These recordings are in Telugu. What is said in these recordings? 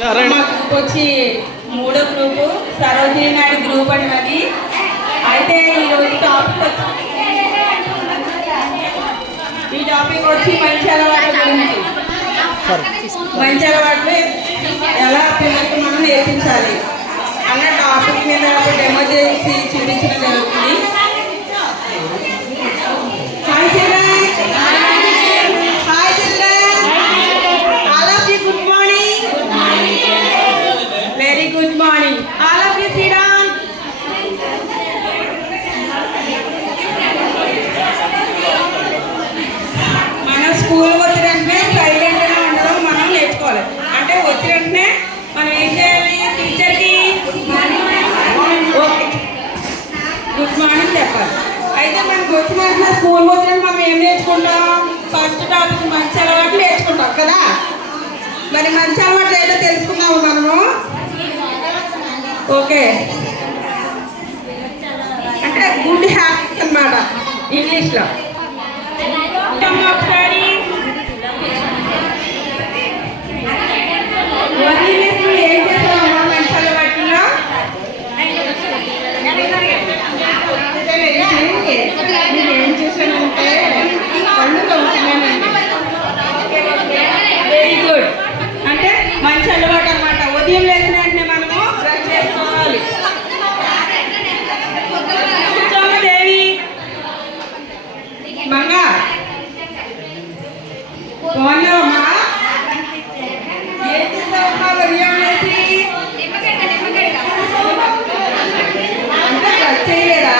వచ్చి మూడో గ్రూపు సరోజినీ నాయుడు గ్రూప్ అండి అది. అయితే ఈరోజు ఈ టాపిక్ వచ్చి మంచి అలవాట్ల గురించి. మంచి అలవాట్లు ఎలా పిల్లలకు మనం నేర్పించాలి అన్న టాపిక్ మీద డెమో చేసి చూపించడం జరుగుతుంది. Hi children, hi children, all of you good morning. Very good morning. All of you SIT down. మనం స్కూల్ వచ్చిన వెంటనే సైలెంట్గా ఉండడం మనం నేర్చుకోవాలి. అంటే వచ్చిన వెంటనే మనం ఏం చేయాలి? టీచర్కి ఓకే గుడ్ మార్నింగ్ చెప్పాలి. అయితే మనకు వచ్చిన వెంటనే స్కూల్ వచ్చిన మనం ఏం నేర్చుకుంటాం? ఫస్ట్ టాపిక్ మంచి అలవాట్లు నేర్చుకుంటాం కదా. మరి మంచి అలవాట్లు ఏదో తెలుసుకున్నాము మనము. ఓకే అంటే గుడ్ హ్యాబిట్స్ అన్నమాట ఇంగ్లీష్లో. ఒకసారి ఏం చేస్తామమ్మా మంచి అలవాట్లో? ఏం చేశానంటే పళ్ళు తవ్వుతున్నానండి. Very good. అంటే మంచి అలవాటు అనమాట. ఉదయం లేచిన వెంటనే మనము బ్రష్ చేసుకోవాలి. దేవి మంగ బాగున్నావమ్మా? ఏం చేస్తావమ్మా ఉదయం లేచి? అంటే బ్రష్ చేయలేదా?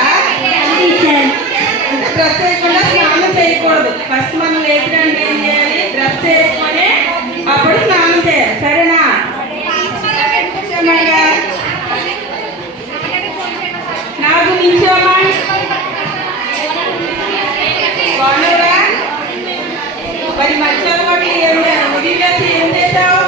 బ్రష్ చేయకుండా స్నానం చేయకూడదు. ఫస్ట్ మనం లేచినంటే ఏం చేయాలి? బ్రష్ చేసుకొని అప్పుడు స్నానం చేయాలి. సరేనా? నాకు నిల్చోమా? బాగున్నారా? మరి మంచి అలవాటు ఏం ఉదయం లేచి ఏం చేసావు?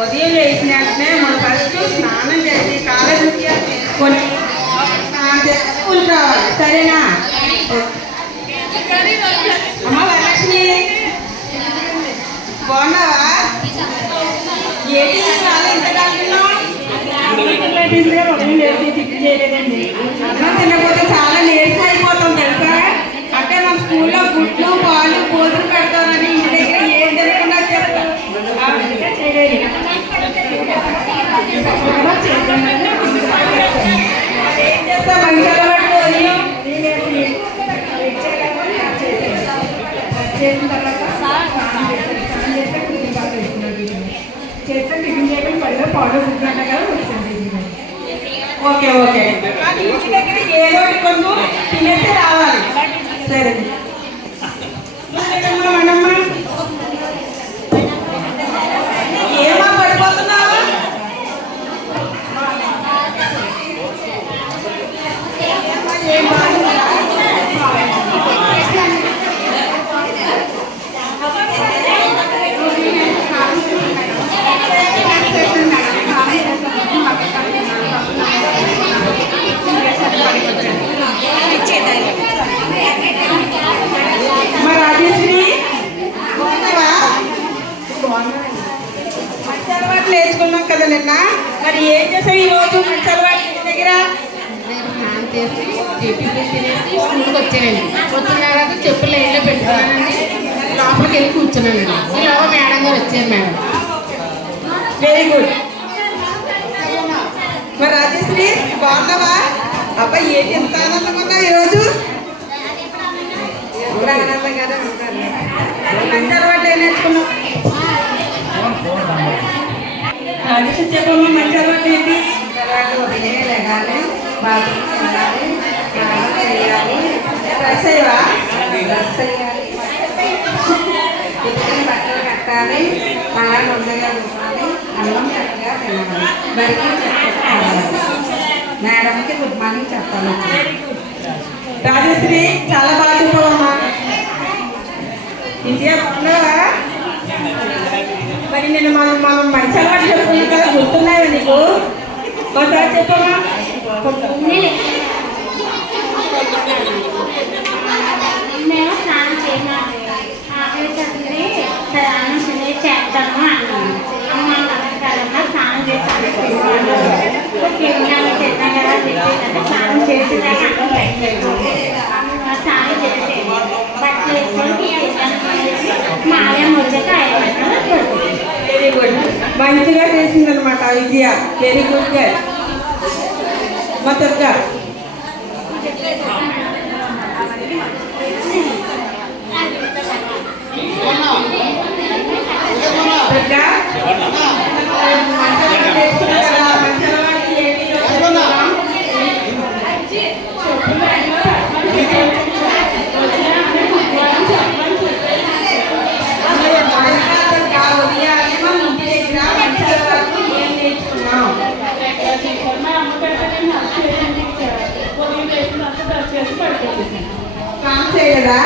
ఉదయం లేచిన వెంటనే మనం ఫస్ట్ స్నానం చేసి కాలేజీ వేసుకొని స్నానం చేసి స్కూల్ రావాలి. సరేనా? అమ్మ వరలక్ష్మి బాగున్నావా? ఏంటి చాలా ఇంత కాకుండా అన్నం తినకపోతే చాలా నీరసం అయిపోతాం తెలుసా. అంటే మన స్కూల్లో గుడ్లు పాలు పోతులు పెడతారని ఇంటి దగ్గర ఏం జరగకుండా చెప్తారు. ఏం చేస్తా మంచి అలవాటు చేసిన తర్వాత చేస్తే టిఫిన్ చేయడం పడిలో పౌడర్ కుట్టినట్టు కదా వచ్చింది. ఓకే ఓకే ఇంటి దగ్గర ఏదో కొంచెం తినేసి రావాలి. సరే మనమ్మ ఏమా పడిపోతున్నావా? మంచి అలవాట్లు నేర్చుకున్నాం కదా నిన్న. మరి ఏం చేసావు ఈరోజు మంచి అలవాటు ఇంటి దగ్గర? స్నానం చేసి టిఫిన్ తినేసి స్కూల్కి వచ్చానండి. వచ్చిన తర్వాత చెప్పులు లైన్లో పెట్టుకున్నానండి. లోపలికి వెళ్ళి కూర్చున్నానండి. ఈలోగా మేడం గారు వచ్చారు. Madam very good. మరి రాజశ్రీ బాగున్నావా? అబ్బాయి ఏంటి ఎంత ఆనందంగా ఉన్నావు ఈరోజు? ఆనందంగానే ఉంటాను. మంచి అలవాటు ఏం నేర్చుకున్నావు? రాజశ్రీ చెప్పమ్మా మంచి అలవాటు ఏంటి? ఉదయం లేగాలి, బాత్రూమ్ వెళ్ళాలి, స్నానం చేయాలి, ఫ్రెష్ అయ్యవా? డ్రెస్ చేయాలి, ఇద్దరు బట్టలు కట్టాలి, మళ్ళా ముందుగా కూర్చోాలి, అన్నం చక్కగా తినాలి, బడికి చెప్పాలి, మేడంకి గుడ్ మార్నింగ్ చెప్పాలి. రాజశ్రీ చాలా బాగా చెప్పావమ్మా. ఇండియా బాగున్నావా? మరి నేను మనం మంచి అలవాటు చెప్పుకుంది కదా, గుర్తున్నాయా నీకు? ఒకసారి చెప్పమ్మా. మేము స్నానం చేసినాము, ఆకలి చదివి స్నానం చేస్తాము అన్నాము. అమ్మ కలగా స్నానం చేస్తాను తిన్నాను తిన్నా కదా తింటే స్నానం చేసేదాకా అన్నం పెట్టలేదు. స్నానం చేసేది బట్టలు వేసుకొని మా ఆలయం వచ్చాక 5 గంటలకు వెరీ గుడ్, మంచిగా చేసిందనమాట విజయ. వెరీ గుడ్ గా మొత్తంగా చేయదా?